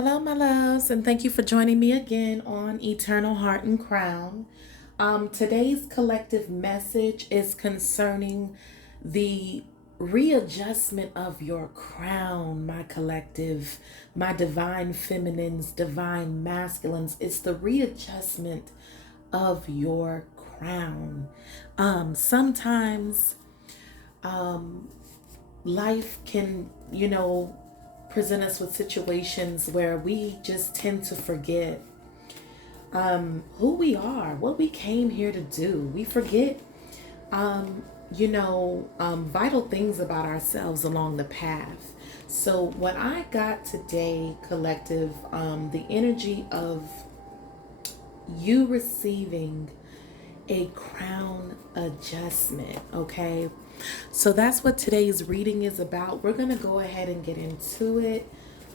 Hello, my loves, and thank you for joining me again on Eternal Heart and Crown. Today's collective message is concerning the readjustment of your crown, my collective, my divine feminines, divine masculines. It's the readjustment of your crown. Sometimes life can, present us with situations where we just tend to forget who we are, what we came here to do. We forget, vital things about ourselves along the path. So, what I got today, collective, the energy of you receiving a crown adjustment, okay? So that's what today's reading is about. We're going to go ahead and get into it.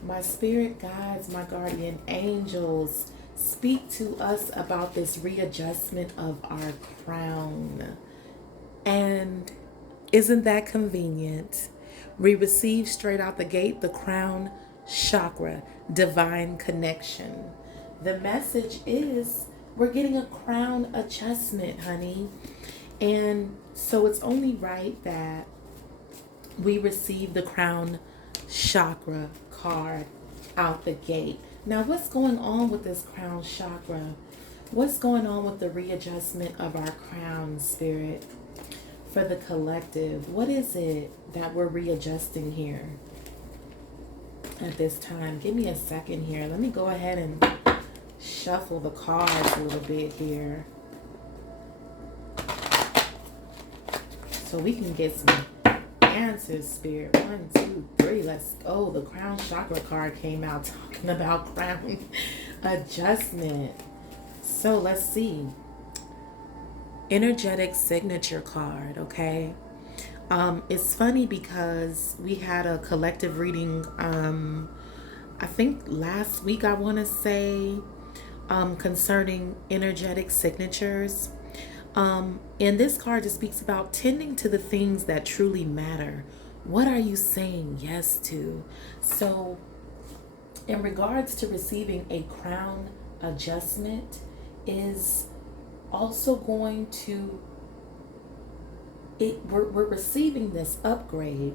My spirit guides, my guardian angels, speak to us about this readjustment of our crown. And isn't that convenient? We receive straight out the gate the crown chakra, divine connection. The message is we're getting a crown adjustment, honey. And so it's only right that we receive the crown chakra card out the gate. Now, what's going on with this crown chakra? What's going on with the readjustment of our crown, spirit? For the collective, what is it that we're readjusting here at this time? Give me a second here. Let me go ahead and shuffle the cards a little bit here so we can get some answers, spirit. 1, 2, 3, let's go. The crown chakra card came out talking about crown adjustment. So let's see. Energetic signature card, okay? It's funny because we had a collective reading, I think last week, I want to say, concerning energetic signatures. And this card just speaks about tending to the things that truly matter. What are you saying yes to? So, in regards to receiving a crown adjustment, is also going to we're receiving this upgrade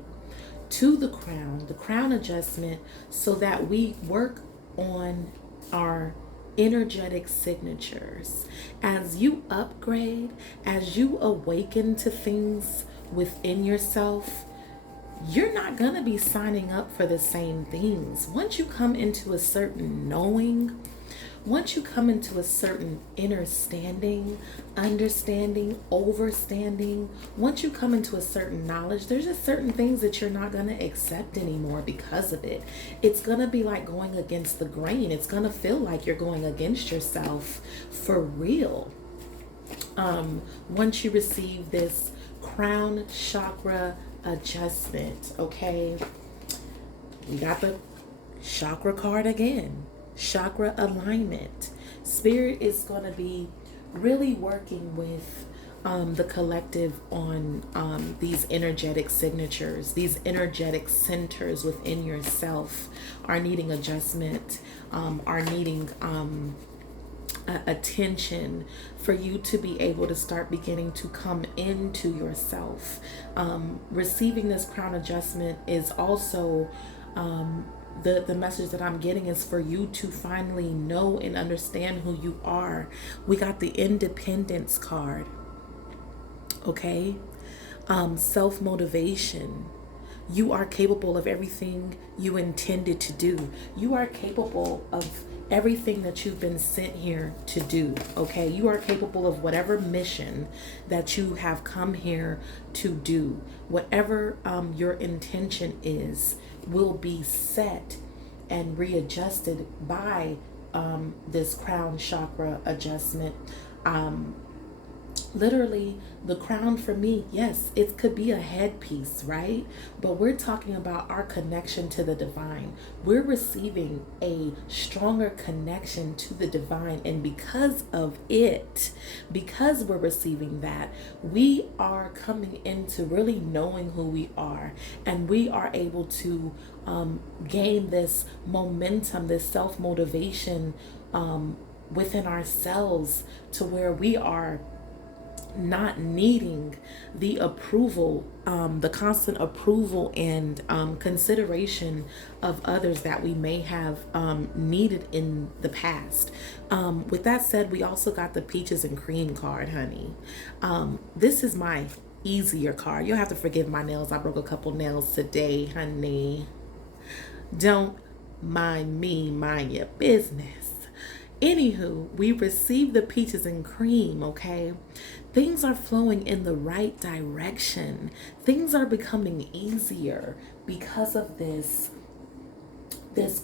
to the crown adjustment, so that we work on our energetic signatures. As you upgrade, as you awaken to things within yourself, you're not going to be signing up for the same things. Once you come into a certain knowing, once you come into a certain understanding, overstanding, once you come into a certain knowledge, there's just certain things that you're not going to accept anymore because of it. It's going to be like going against the grain. It's going to feel like you're going against yourself for real. Once you receive this crown chakra adjustment, okay, we got the chakra card again. Chakra alignment. Spirit is going to be really working with the collective on these energetic signatures. These energetic centers within yourself are needing adjustment, are needing attention for you to be able to start beginning to come into yourself. Receiving this crown adjustment is also the message that I'm getting is for you to finally know and understand who you are. We got the independence card, okay? Self-motivation. You are capable of everything you intended to do. You are capable of everything that you've been sent here to do, okay? You are capable of whatever mission that you have come here to do. Whatever your intention is will be set and readjusted by this crown chakra adjustment. Literally, the crown for me, yes, it could be a headpiece, right? But we're talking about our connection to the divine. We're receiving a stronger connection to the divine. And because of it, because we're receiving that, we are coming into really knowing who we are. And we are able to gain this momentum, this self-motivation within ourselves, to where we are not needing the approval, the constant approval and consideration of others that we may have needed in the past. With that said, we also got the peaches and cream card, honey. This is my easier card. You'll have to forgive my nails. I broke a couple nails today, honey. Don't mind me, mind your business. Anywho, we received the peaches and cream, okay? Things are flowing in the right direction. Things are becoming easier because of this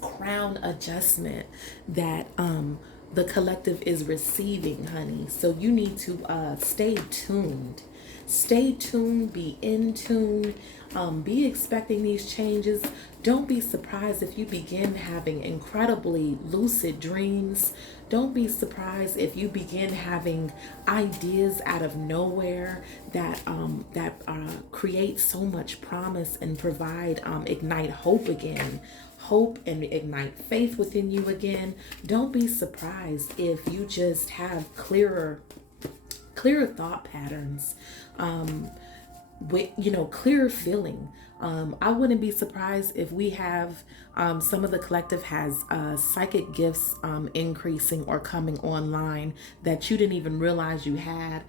crown adjustment that the collective is receiving, honey. So you need to stay tuned. Stay tuned, be in tune, be expecting these changes. Don't be surprised if you begin having incredibly lucid dreams. Don't be surprised if you begin having ideas out of nowhere that create so much promise and provide ignite hope again. Hope and ignite faith within you again. Don't be surprised if you just have clearer thought patterns, with clearer feeling. I wouldn't be surprised if we have some of the collective has psychic gifts increasing or coming online that you didn't even realize you had.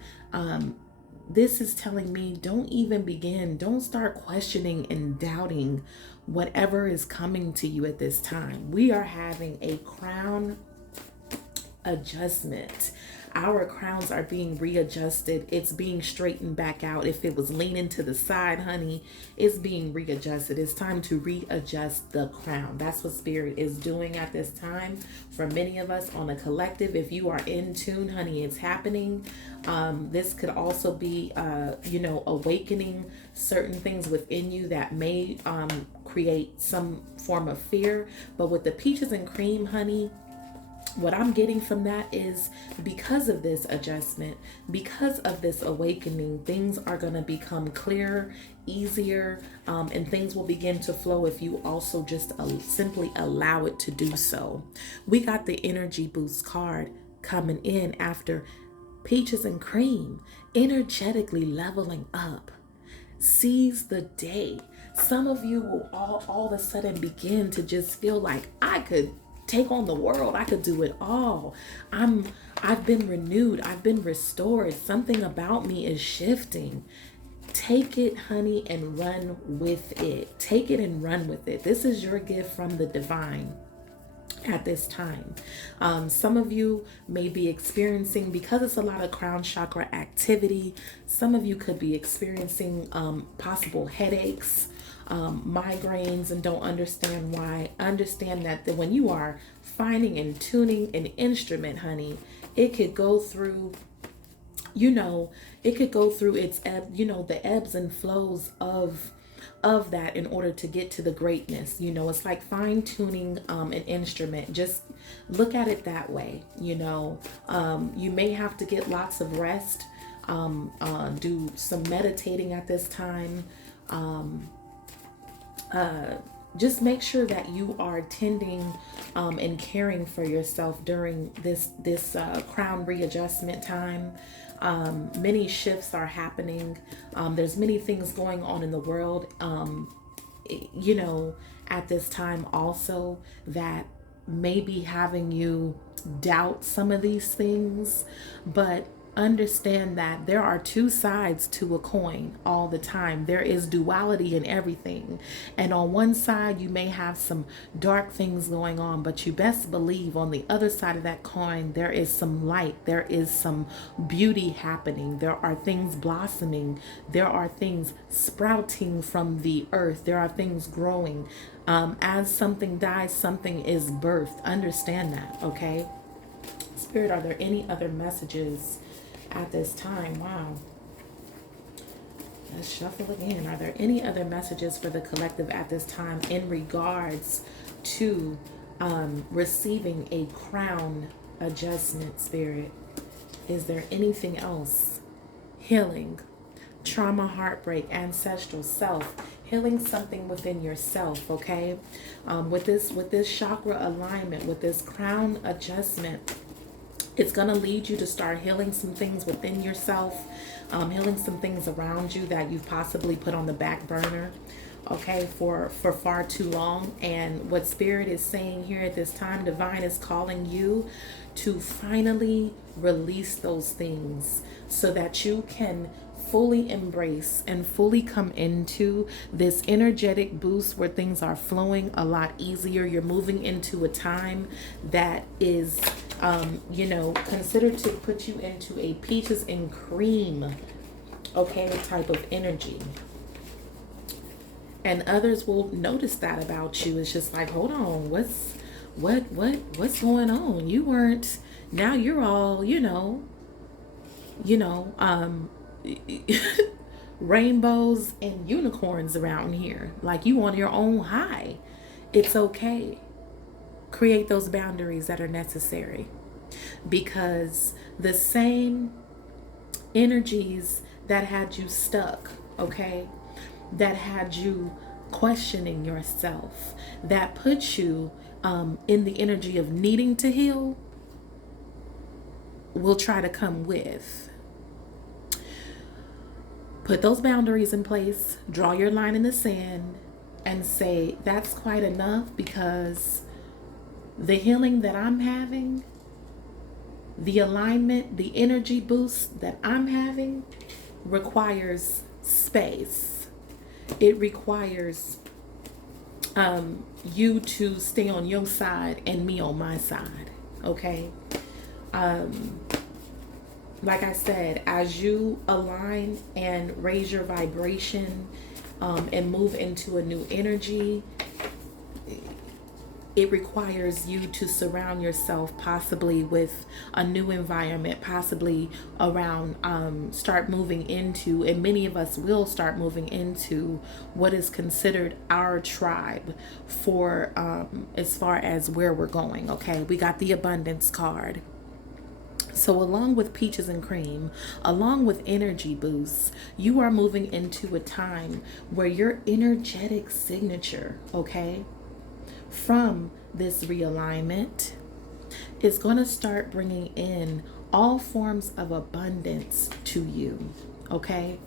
This is telling me, don't start questioning and doubting whatever is coming to you at this time. We are having a crown adjustment. Our crowns are being readjusted. It's being straightened back out. If it was leaning to the side, honey, it's being readjusted. It's time to readjust the crown. That's what Spirit is doing at this time. For many of us on a collective, if you are in tune, honey, it's happening. This could also be, awakening certain things within you that may create some form of fear. But with the peaches and cream, honey, what I'm getting from that is, because of this adjustment, because of this awakening, things are going to become clearer, easier, and things will begin to flow if you also just simply allow it to do so. We got the energy boost card coming in after peaches and cream, energetically leveling up. Seize the day. Some of you will all of a sudden begin to just feel like, I could take on the world. I could do it all. I've been renewed. I've been restored. Something about me is shifting. Take it, honey, and run with it. Take it and run with it. This is your gift from the divine at this time. Some of you may be experiencing, because it's a lot of crown chakra activity, some of you could be experiencing possible headaches, migraines, and don't understand why. Understand that when you are finding and tuning an instrument, honey, it could go through its the ebbs and flows of that in order to get to the greatness. It's like fine tuning an instrument. Just look at it that way. You may have to get lots of rest, do some meditating at this time. Just make sure that you are tending and caring for yourself during this crown readjustment time. Many shifts are happening. There's many things going on in the world, at this time also, that may be having you doubt some of these things. But understand that there are two sides to a coin all the time. There is duality in everything. And on one side, you may have some dark things going on, but you best believe on the other side of that coin, there is some light. There is some beauty happening. There are things blossoming. There are things sprouting from the earth. There are things growing. As something dies, something is birthed. Understand that, okay? Spirit, are there any other messages at this time? Wow. Let's shuffle again. Are there any other messages for the collective at this time in regards to receiving a crown adjustment, Spirit? Is there anything else? Healing, trauma, heartbreak, ancestral self, healing something within yourself, okay? With this chakra alignment, with this crown adjustment, it's going to lead you to start healing some things within yourself, healing some things around you that you've possibly put on the back burner, okay, for far too long. And what Spirit is saying here at this time, Divine is calling you to finally release those things so that you can fully embrace and fully come into this energetic boost where things are flowing a lot easier. You're moving into a time that is considered to put you into a peaches and cream, okay, type of energy. And others will notice that about you. It's just like, hold on, what's going on? You weren't, now you're all, rainbows and unicorns around here. Like you on your own high. It's okay. Create those boundaries that are necessary, because the same energies that had you stuck, okay, that had you questioning yourself, that put you in the energy of needing to heal, will try to come with. Put those boundaries in place, draw your line in the sand, and say, that's quite enough, because the healing that I'm having, the alignment, the energy boost that I'm having requires space. It requires you to stay on your side and me on my side, okay? Like I said, as you align and raise your vibration and move into a new energy, it requires you to surround yourself possibly with a new environment, possibly around, start moving into, and many of us will start moving into what is considered our tribe for as far as where we're going, okay? We got the abundance card. So along with peaches and cream, along with energy boosts, you are moving into a time where your energetic signature, okay, from this realignment is going to start bringing in all forms of abundance to you, okay?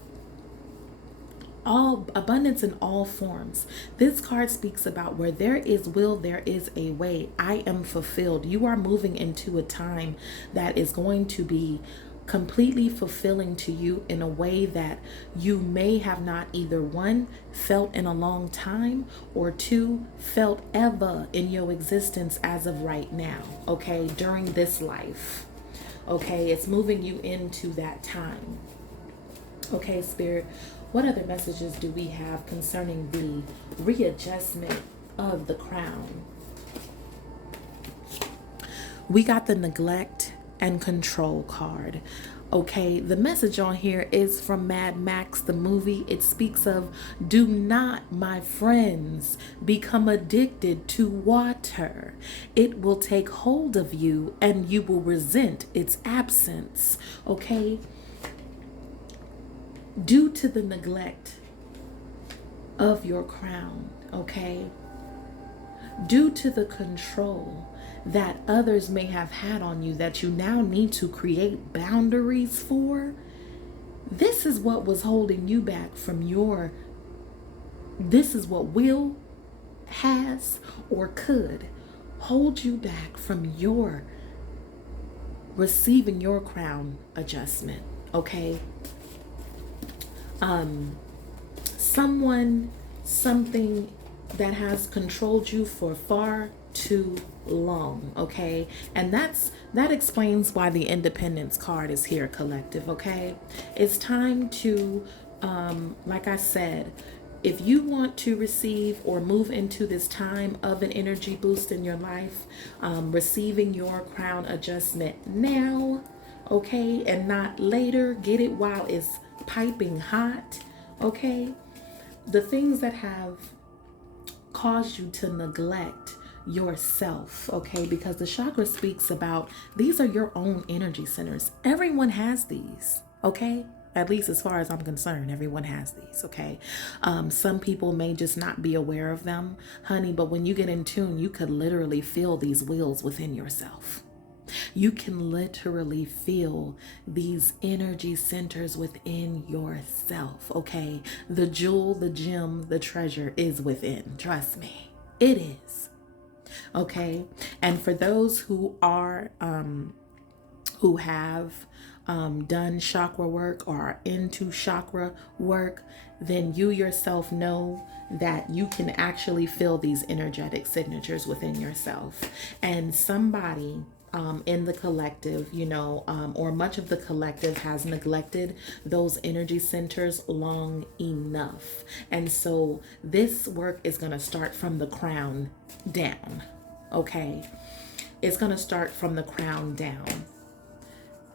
All abundance in all forms. This card speaks about where there is will, there is a way. I am fulfilled. You are moving into a time that is going to be completely fulfilling to you in a way that you may have not either one, felt in a long time, or two, felt ever in your existence as of right now, okay, during this life. Okay, it's moving you into that time. Okay, Spirit, what other messages do we have concerning the readjustment of the crown? We got the neglect and control card. Okay, the message on here is from Mad Max, the movie. It speaks of, do not, my friends, become addicted to water. It will take hold of you and you will resent its absence. Okay, due to the neglect of your crown, okay, due to the control that others may have had on you that you now need to create boundaries for, this is what was holding you back from your, this is what will, has, or could hold you back from your receiving your crown adjustment, okay? Someone, something that has controlled you for far too long, okay? And that explains why the Independence card is here, collective, okay? It's time to, like I said, if you want to receive or move into this time of an energy boost in your life, receiving your crown adjustment now, okay, and not later, get it while it's piping hot, okay? The things that have caused you to neglect yourself, okay, because the chakra speaks about these are your own energy centers. Everyone has these, okay? At least as far as I'm concerned, everyone has these, okay? Some people may just not be aware of them, honey, but when you get in tune, you could literally feel these wheels within yourself. You can literally feel these energy centers within yourself, okay? The jewel, the gem, the treasure is within. Trust me, it is, okay? And for those who are, who have done chakra work or are into chakra work, then you yourself know that you can actually feel these energetic signatures within yourself. And somebody in the collective, or much of the collective has neglected those energy centers long enough. And so this work is going to start from the crown down, okay? It's going to start from the crown down.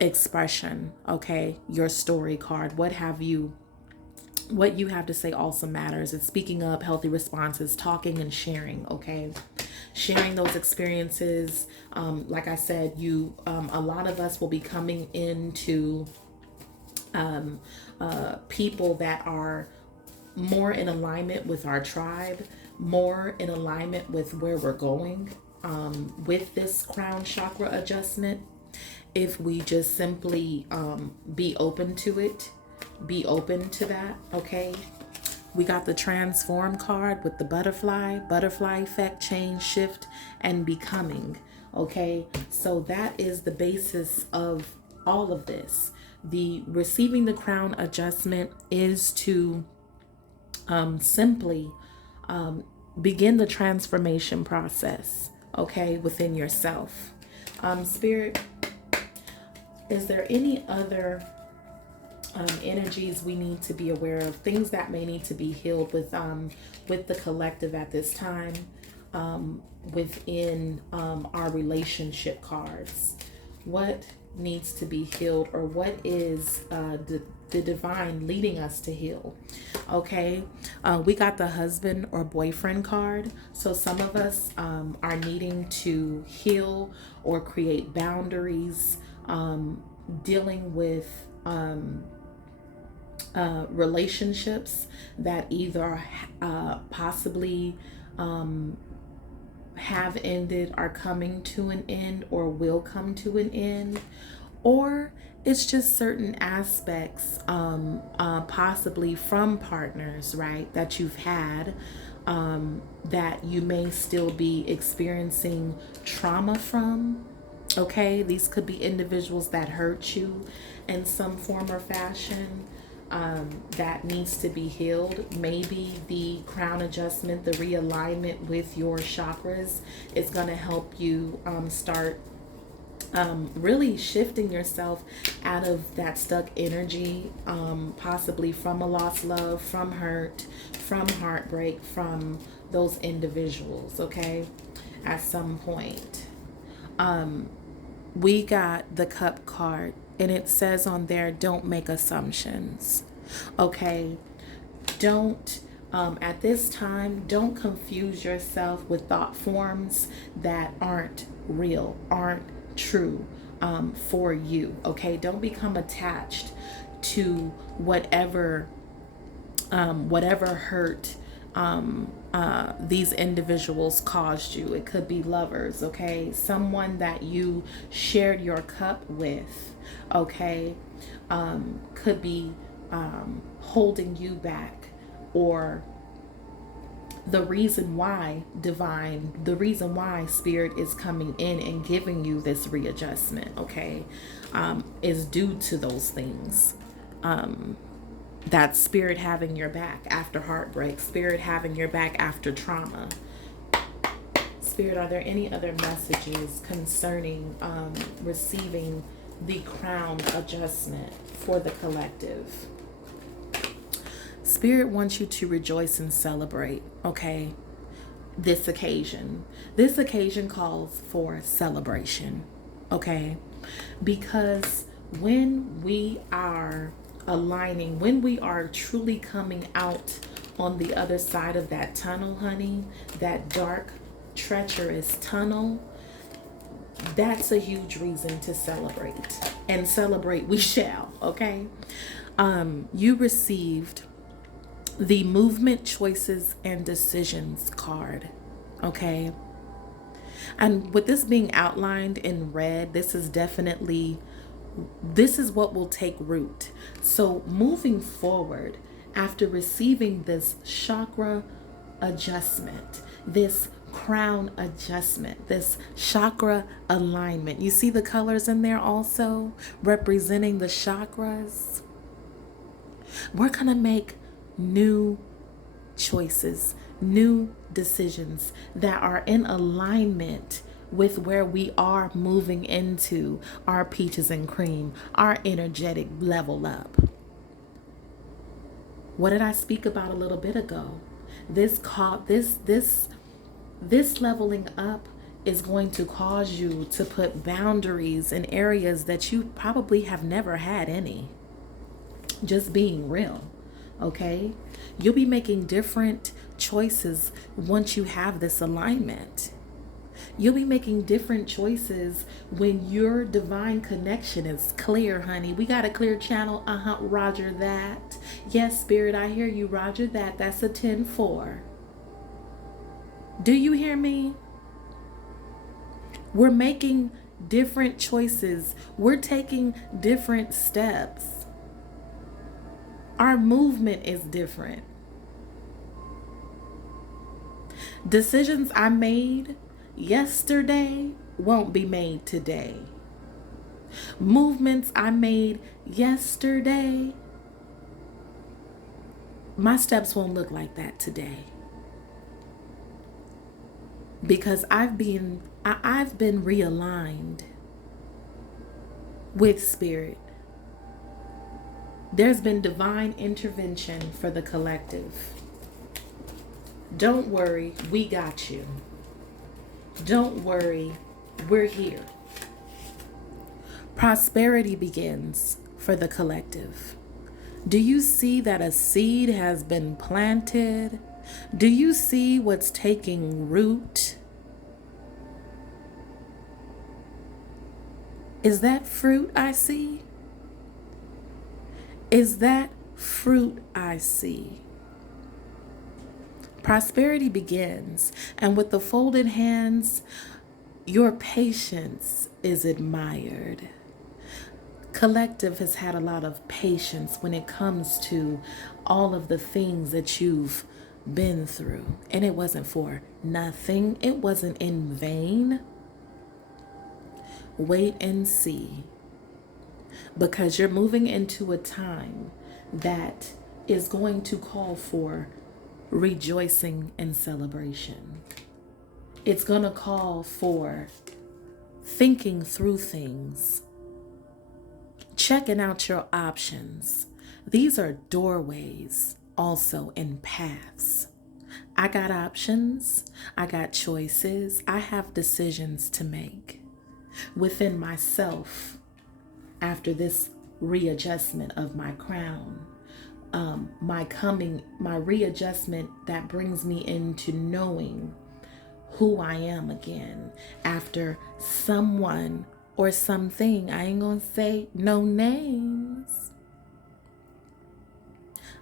Expression, okay? Your story card, what you have to say also matters. It's speaking up, healthy responses, talking and sharing, okay? Sharing those experiences. Like I said, a lot of us will be coming into people that are more in alignment with our tribe, more in alignment with where we're going with this crown chakra adjustment. If we just simply be open to it, be open to that, okay? We got the transform card with the butterfly effect, change, shift, and becoming, okay? So that is the basis of all of this. The receiving the crown adjustment is to simply begin the transformation process, okay, within yourself. Spirit, is there any other energies we need to be aware of, things that may need to be healed with the collective at this time, within our relationship cards? What needs to be healed, or what is the divine leading us to heal? Okay, we got the husband or boyfriend card. So some of us are needing to heal or create boundaries, dealing with relationships that either possibly have ended, are coming to an end, or will come to an end, or it's just certain aspects possibly from partners, right, that you've had, that you may still be experiencing trauma from. Okay, these could be individuals that hurt you in some form or fashion, that needs to be healed. Maybe the crown adjustment, the realignment with your chakras is going to help you start really shifting yourself out of that stuck energy, possibly from a lost love, from hurt, from heartbreak, from those individuals, okay, at some point. We got the cup card, and it says on there, don't make assumptions, okay? Don't, at this time, don't confuse yourself with thought forms that aren't real, aren't true for you, okay? Don't become attached to whatever hurt these individuals caused you. It could be lovers, okay? Someone that you shared your cup with, okay? Could be holding you back, or the reason why spirit is coming in and giving you this readjustment, okay, is due to those things. That spirit having your back after heartbreak, spirit having your back after trauma. Spirit, are there any other messages concerning receiving the crown adjustment for the collective? Spirit wants you to rejoice and celebrate, okay? This occasion calls for celebration, okay? Because when we are aligning, when we are truly coming out on the other side of that tunnel, honey, that dark, treacherous tunnel, that's a huge reason to celebrate. And celebrate we shall, okay? You received the movement, choices, and decisions card. Okay. And with this being outlined in red, this is what will take root. So moving forward, after receiving this chakra adjustment, this crown adjustment, this chakra alignment, you see the colors in there also representing the chakras. We're going to make new choices, new decisions that are in alignment with where we are moving into our peaches and cream, our energetic level up. What did I speak about a little bit ago? This leveling up is going to cause you to put boundaries in areas that you probably have never had any. Just being real, okay? You'll be making different choices once you have this alignment. You'll be making different choices when your divine connection is clear, honey. We got a clear channel. Roger that. Yes, Spirit, I hear you. Roger that. That's a 10-4. Do you hear me? We're making different choices. We're taking different steps. Our movement is different. Decisions I made yesterday won't be made today. Movements I made yesterday, my steps won't look like that today. Because I've been realigned with Spirit. There's been divine intervention for the collective. Don't worry, we got you. Don't worry, we're here. Prosperity begins for the collective. Do you see that a seed has been planted? Do you see what's taking root? Is that fruit I see? Is that fruit I see? Prosperity begins, and with the folded hands, your patience is admired. Collective has had a lot of patience when it comes to all of the things that you've been through. And it wasn't for nothing. It wasn't in vain. Wait and see. Because you're moving into a time that is going to call for rejoicing and celebration. It's going to call for thinking through things, checking out your options. These are doorways also and paths. I got options. I got choices. I have decisions to make within myself after this readjustment of my crown. My readjustment that brings me into knowing who I am again after someone or something. I ain't gonna say no names.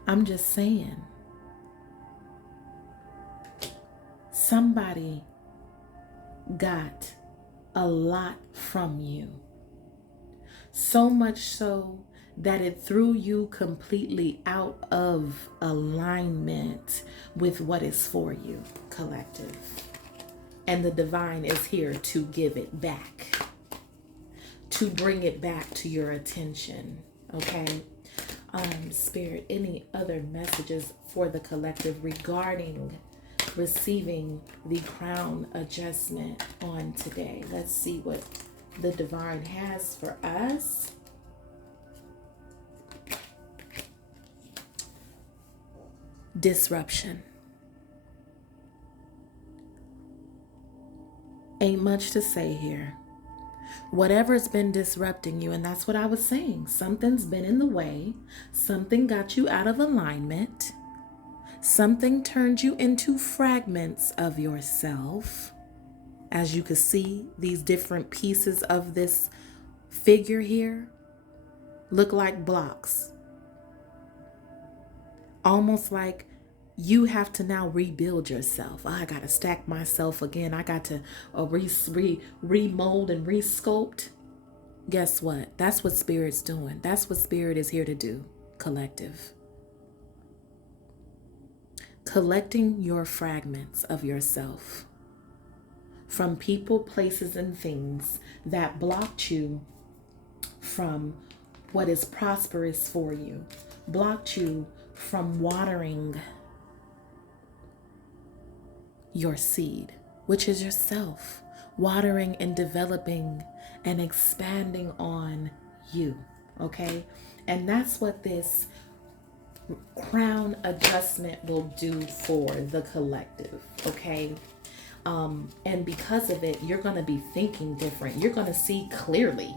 I'm just saying somebody got a lot from you. So much so that it threw you completely out of alignment with what is for you, collective. And the divine is here to give it back, to bring it back to your attention, okay? Spirit, any other messages for the collective regarding receiving the crown adjustment on today? Let's see what the divine has for us. Disruption. Ain't much to say here. Whatever's been disrupting you, and that's what I was saying. Something's been in the way. Something got you out of alignment. Something turned you into fragments of yourself. As you can see, these different pieces of this figure here look like blocks. Almost like you have to now rebuild yourself. I got to stack myself again. I got to remold and resculpt. Guess what? That's what Spirit's doing. That's what Spirit is here to do, collective. Collecting your fragments of yourself from people, places, and things that blocked you from what is prosperous for you, blocked you from watering your seed, which is yourself, watering and developing and expanding on you, okay? And that's what this crown adjustment will do for the collective, okay? And because of it, you're going to be thinking different. You're going to see clearly.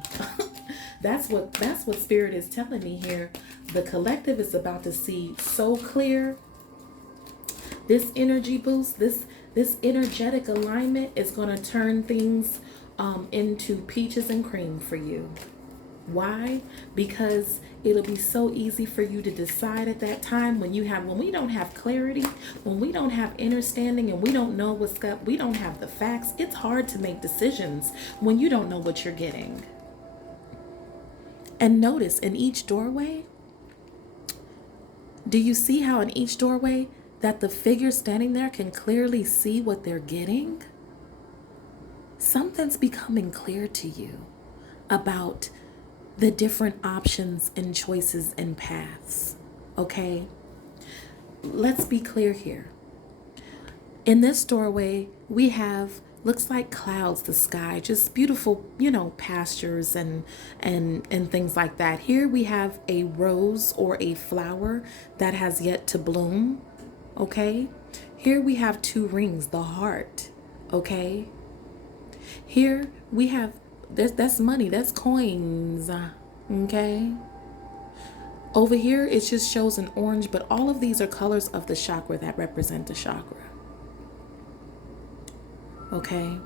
That's what Spirit is telling me here. The collective is about to see so clear. This energy boost, this energetic alignment is going to turn things into peaches and cream for you. Why? Because it'll be so easy for you to decide at that time when we don't have clarity, when we don't have understanding, and we don't know what's up, we don't have the facts. It's hard to make decisions when you don't know what you're getting. And notice in each doorway, do you see how in each doorway that the figure standing there can clearly see what they're getting? Something's becoming clear to you about the different options and choices and paths, okay? Let's be clear here. In this doorway, we have, looks like clouds, the sky, just beautiful, pastures and things like that. Here we have a rose or a flower that has yet to bloom, okay? Here we have two rings, the heart, okay? Here we have, that's money, that's coins, okay? Over here, it just shows an orange, but all of these are colors of the chakra that represent the chakra, okay?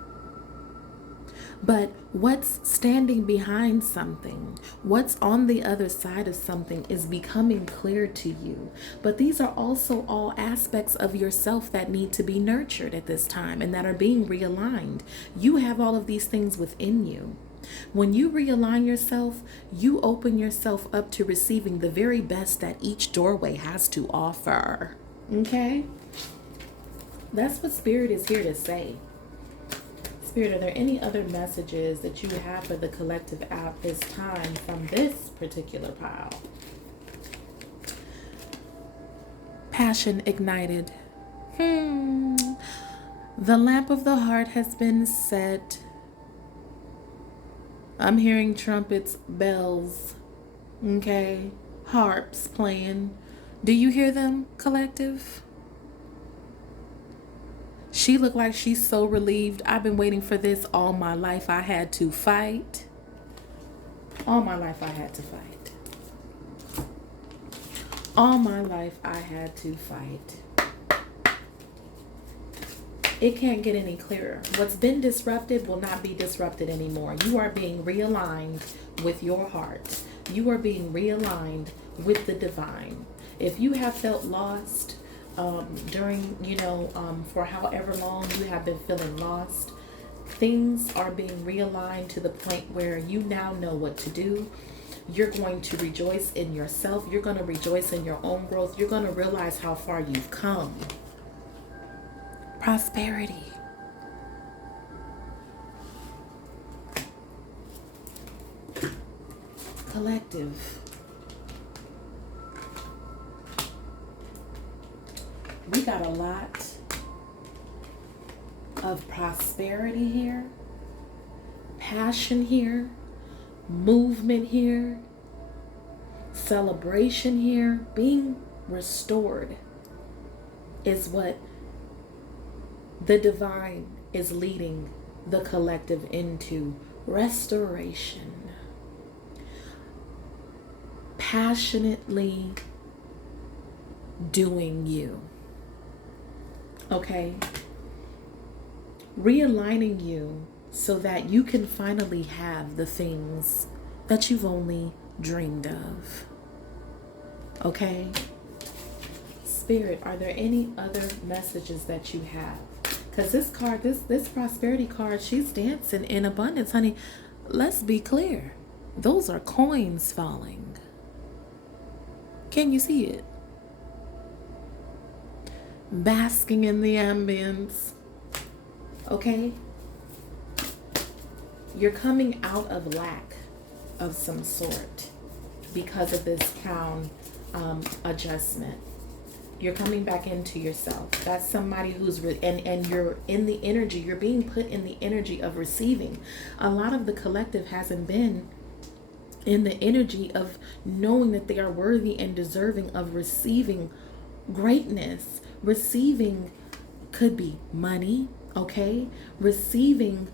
But what's standing behind something, what's on the other side of something is becoming clear to you. But these are also all aspects of yourself that need to be nurtured at this time and that are being realigned. You have all of these things within you. When you realign yourself, you open yourself up to receiving the very best that each doorway has to offer. Okay? That's what Spirit is here to say. Spirit, are there any other messages that you have for the collective at this time from this particular pile? Passion ignited. The lamp of the heart has been set. I'm hearing trumpets, bells, okay, harps playing. Do you hear them, collective? She looked like she's so relieved. I've been waiting for this all my life. I had to fight. All my life I had to fight. All my life I had to fight. It can't get any clearer. What's been disrupted will not be disrupted anymore. You are being realigned with your heart. You are being realigned with the divine. If you have felt lost during, for however long you have been feeling lost, things are being realigned to the point where you now know what to do. You're going to rejoice in yourself. You're going to rejoice in your own growth. You're going to realize how far you've come. Prosperity. Collective. We got a lot of prosperity here, passion here, movement here, celebration here, being restored is what the divine is leading the collective into. Restoration. Passionately doing you. Okay? Realigning you so that you can finally have the things that you've only dreamed of. Okay? Spirit, are there any other messages that you have? Because this card, this prosperity card, she's dancing in abundance, honey. Let's be clear. Those are coins falling. Can you see it? Basking in the ambience. Okay? You're coming out of lack of some sort because of this crown adjustment. You're coming back into yourself. That's somebody who's and you're in the energy. You're being put in the energy of receiving. A lot of the collective hasn't been in the energy of knowing that they are worthy and deserving of receiving greatness. Receiving could be money, okay? Receiving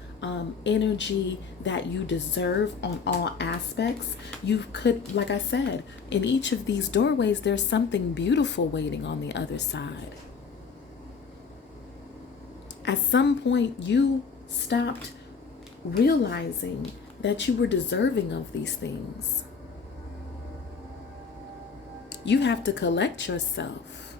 energy that you deserve on all aspects. You could, like I said, in each of these doorways, there's something beautiful waiting on the other side. At some point, you stopped realizing that you were deserving of these things. You have to collect yourself.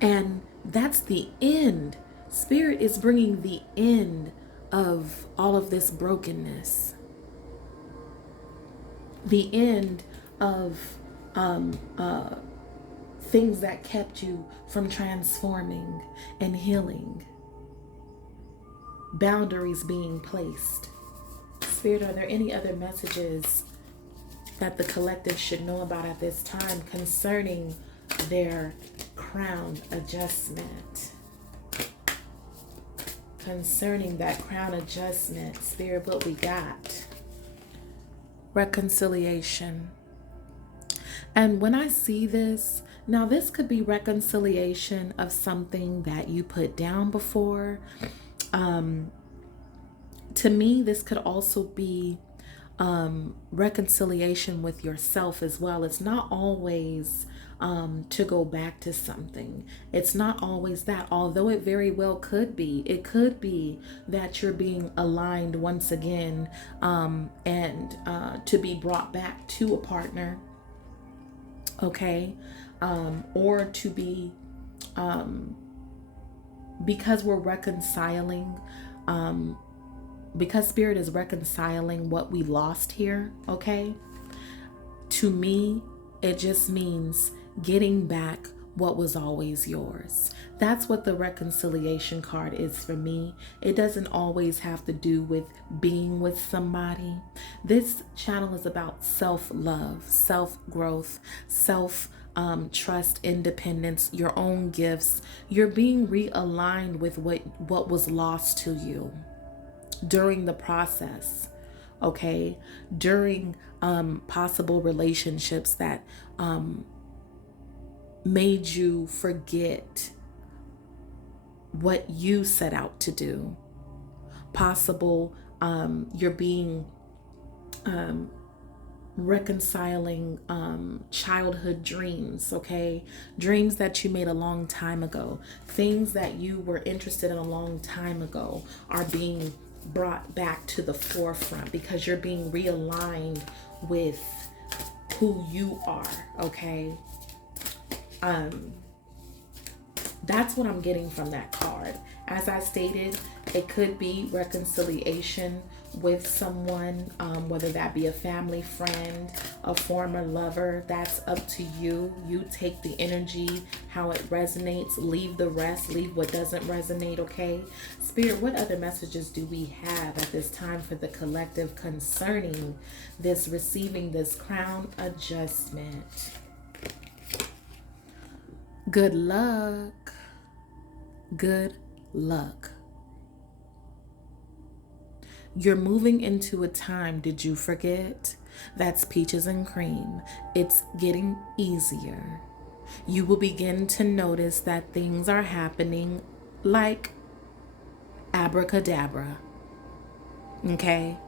And that's the end. Spirit is bringing the end of all of this brokenness. The end of things that kept you from transforming and healing. Boundaries being placed. Spirit, are there any other messages that the collective should know about at this time concerning their crown adjustment? Concerning that crown adjustment, Spirit, what we got? Reconciliation. And when I see this, now this could be reconciliation of something that you put down before. To me, this could also be reconciliation with yourself as well. It's not always to go back to something. It's not always that, although it very well could be. It could be that you're being aligned once again and to be brought back to a partner, okay? Or to be, because we're reconciling, because Spirit is reconciling what we lost here, okay? To me, it just means getting back what was always yours. That's what the reconciliation card is for me. It doesn't always have to do with being with somebody. This channel is about self-love, self-growth, self-trust, independence, your own gifts. You're being realigned with what was lost to you during the process, okay? During possible relationships that made you forget what you set out to do. Possible you're being reconciling childhood dreams, okay? Dreams that you made a long time ago. Things that you were interested in a long time ago are being brought back to the forefront because you're being realigned with who you are, okay? That's what I'm getting from that card. As I stated, it could be reconciliation with someone, whether that be a family friend, a former lover. That's up to you. You take the energy, how it resonates, leave the rest, leave what doesn't resonate, okay? Spirit, what other messages do we have at this time for the collective concerning this, receiving this crown adjustment? Good luck. Good luck. You're moving into a time, did you forget? That's peaches and cream. It's getting easier. You will begin to notice that things are happening like abracadabra. Okay?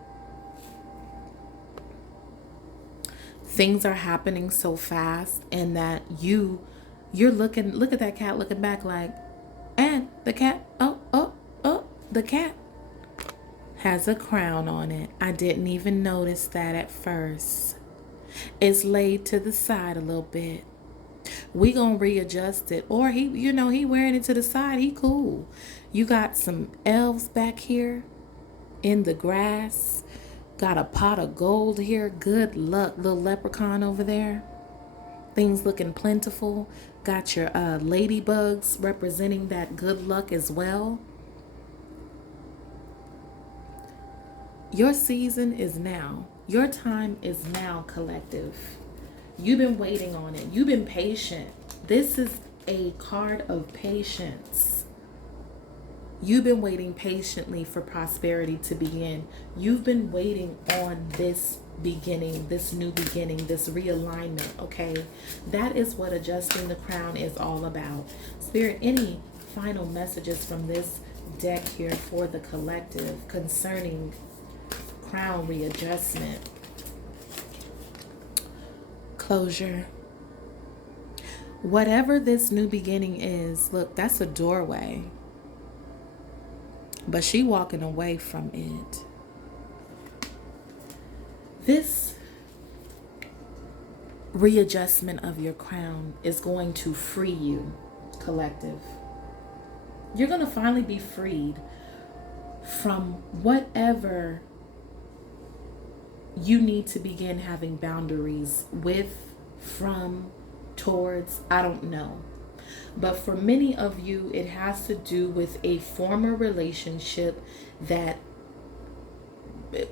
Things are happening so fast, and that you're looking, look at that cat looking back like, and the cat, the cat has a crown on it. I didn't even notice that at first. It's laid to the side a little bit. We gonna readjust it. Or he wearing it to the side. He cool. You got some elves back here in the grass. Got a pot of gold here. Good luck, little leprechaun over there. Things looking plentiful. Got your ladybugs representing that good luck as well. Your season is now. Your time is now, collective. You've been waiting on it. You've been patient. This is a card of patience. You've been waiting patiently for prosperity to begin. You've been waiting on this beginning, this new beginning, this realignment, okay? That is what adjusting the crown is all about. Spirit, any final messages from this deck here for the collective concerning crown readjustment? Closure. Whatever this new beginning is, look, that's a doorway. But she walking away from it. This readjustment of your crown is going to free you, collective. You're going to finally be freed from whatever you need to begin having boundaries with, from, towards, I don't know. But for many of you, it has to do with a former relationship that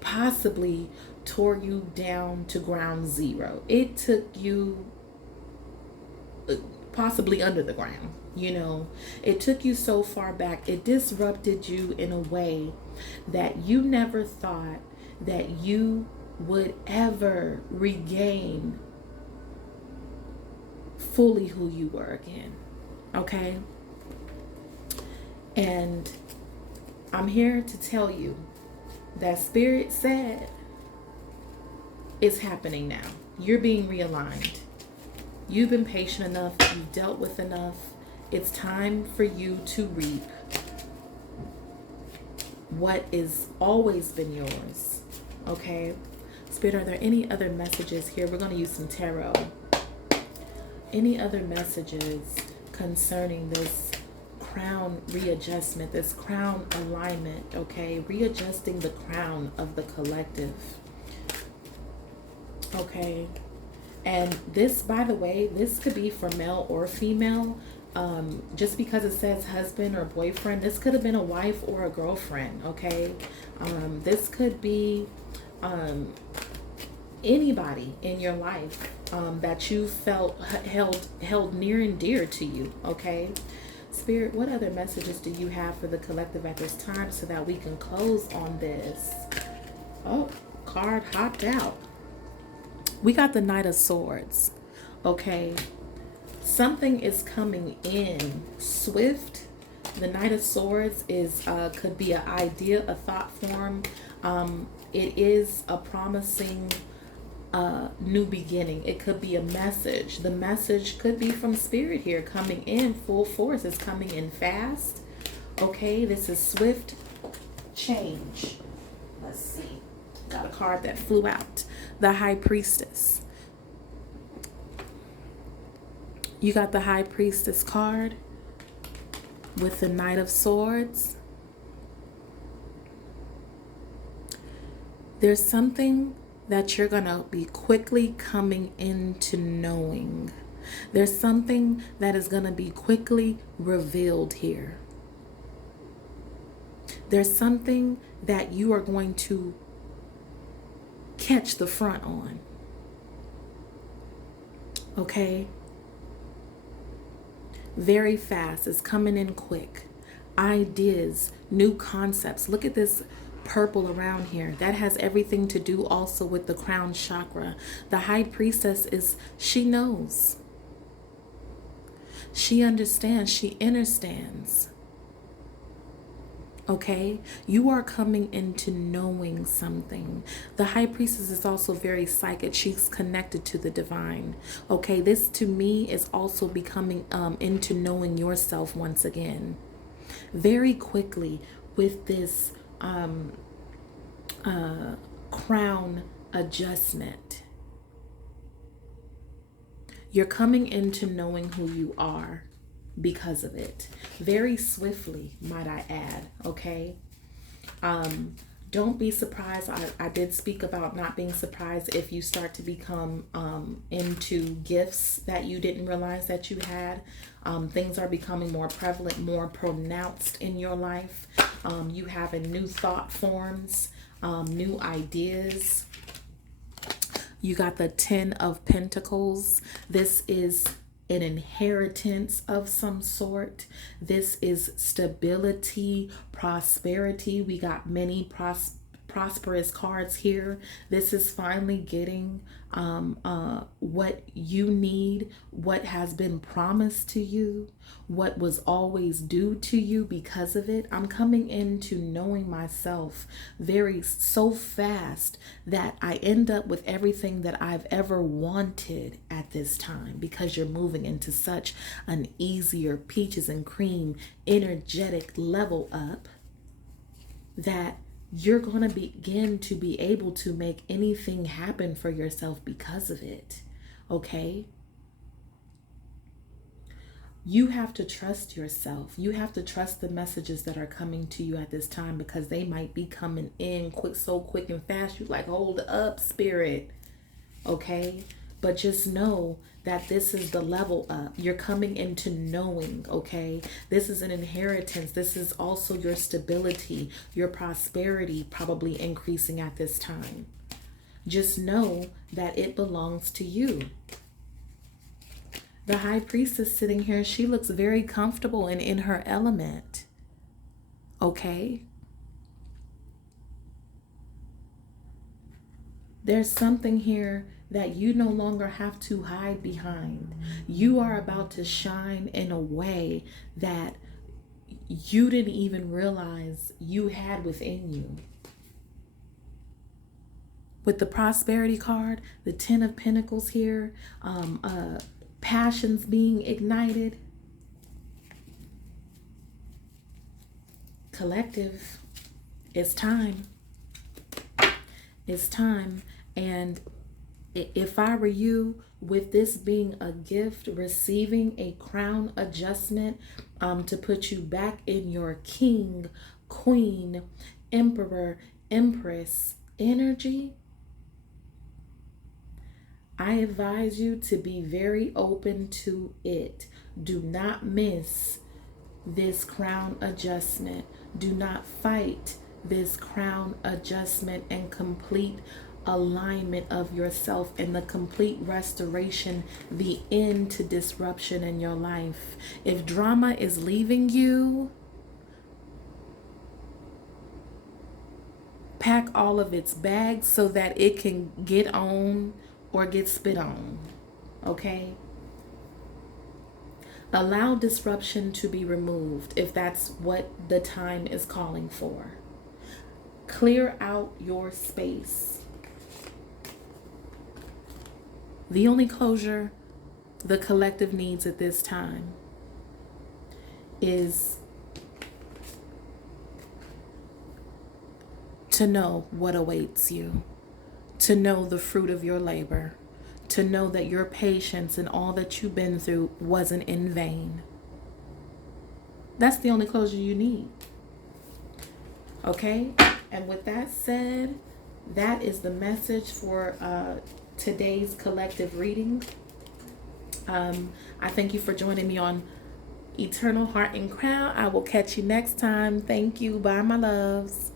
possibly tore you down to ground zero. It took you possibly under the ground, It took you so far back. It disrupted you in a way that you never thought that you would ever regain fully who you were again. Okay? And I'm here to tell you that Spirit said it's happening now. You're being realigned. You've been patient enough. You've dealt with enough. It's time for you to reap what is always been yours. Okay? Spirit, are there any other messages here? We're going to use some tarot. Any other messages concerning this crown readjustment, this crown alignment, okay? Readjusting the crown of the collective. Okay. And this, by the way, this could be for male or female. Just because it says husband or boyfriend, this could have been a wife or a girlfriend, okay? This could be anybody in your life that you felt held near and dear to you, okay? Spirit, what other messages do you have for the collective at this time so that we can close on this? Oh, card hopped out. We got the Knight of Swords, okay? Something is coming in swift. The Knight of Swords is could be an idea, a thought form. It is a promising new beginning. It could be a message. The message could be from Spirit here, coming in full force. It's coming in fast. Okay, this is swift change. Let's see. Got a card that flew out. The High Priestess. You got the High Priestess card with the Knight of Swords. There's something that you're going to be quickly coming into knowing. There's something that is going to be quickly revealed here. There's something that you are going to catch the front on. Okay? Very fast. It's coming in quick. Ideas, new concepts. Look at this purple around here. That has everything to do also with the crown chakra. The High Priestess she knows. She understands. She understands. Okay? You are coming into knowing something. The High Priestess is also very psychic. She's connected to the divine. Okay? This to me is also becoming into knowing yourself once again. Very quickly with this crown adjustment. You're coming into knowing who you are because of it. Very swiftly, might I add, okay? Don't be surprised. I did speak about not being surprised if you start to become into gifts that you didn't realize that you had. Things are becoming more prevalent, more pronounced in your life. You have a new thought forms, new ideas. You got the 10 of Pentacles. This is an inheritance of some sort. This is stability, prosperity. We got many prosperous cards here. This is finally getting what you need, what has been promised to you, what was always due to you because of it. I'm coming into knowing myself so fast that I end up with everything that I've ever wanted at this time, because you're moving into such an easier peaches and cream energetic level up that you're going to begin to be able to make anything happen for yourself because of it. Okay? You have to trust yourself. You have to trust the messages that are coming to you at this time, because they might be coming in quick, so quick and fast. You're like, hold up, spirit. Okay? But just know that this is the level up. You're coming into knowing, okay? This is an inheritance. This is also your stability, your prosperity probably increasing at this time. Just know that it belongs to you. The High Priestess sitting here, she looks very comfortable and in her element, okay? There's something here that you no longer have to hide behind. You are about to shine in a way that you didn't even realize you had within you. With the prosperity card, the 10 of Pentacles here, passions being ignited. Collective, it's time. It's time. And if I were you, with this being a gift, receiving a crown adjustment to put you back in your king, queen, emperor, empress energy, I advise you to be very open to it. Do not miss this crown adjustment. Do not fight this crown adjustment and complete alignment of yourself and the complete restoration, the end to disruption in your life. If drama is leaving you, pack all of its bags so that it can get on or get spit on. Okay? Allow disruption to be removed if that's what the time is calling for. Clear out your space. The only closure the collective needs at this time is to know what awaits you, to know the fruit of your labor, to know that your patience and all that you've been through wasn't in vain. That's the only closure you need. Okay? And with that said, that is the message for today's collective reading. I thank you for joining me on Eternal Heart and Crown. I will catch you next time. Thank you. Bye, my loves.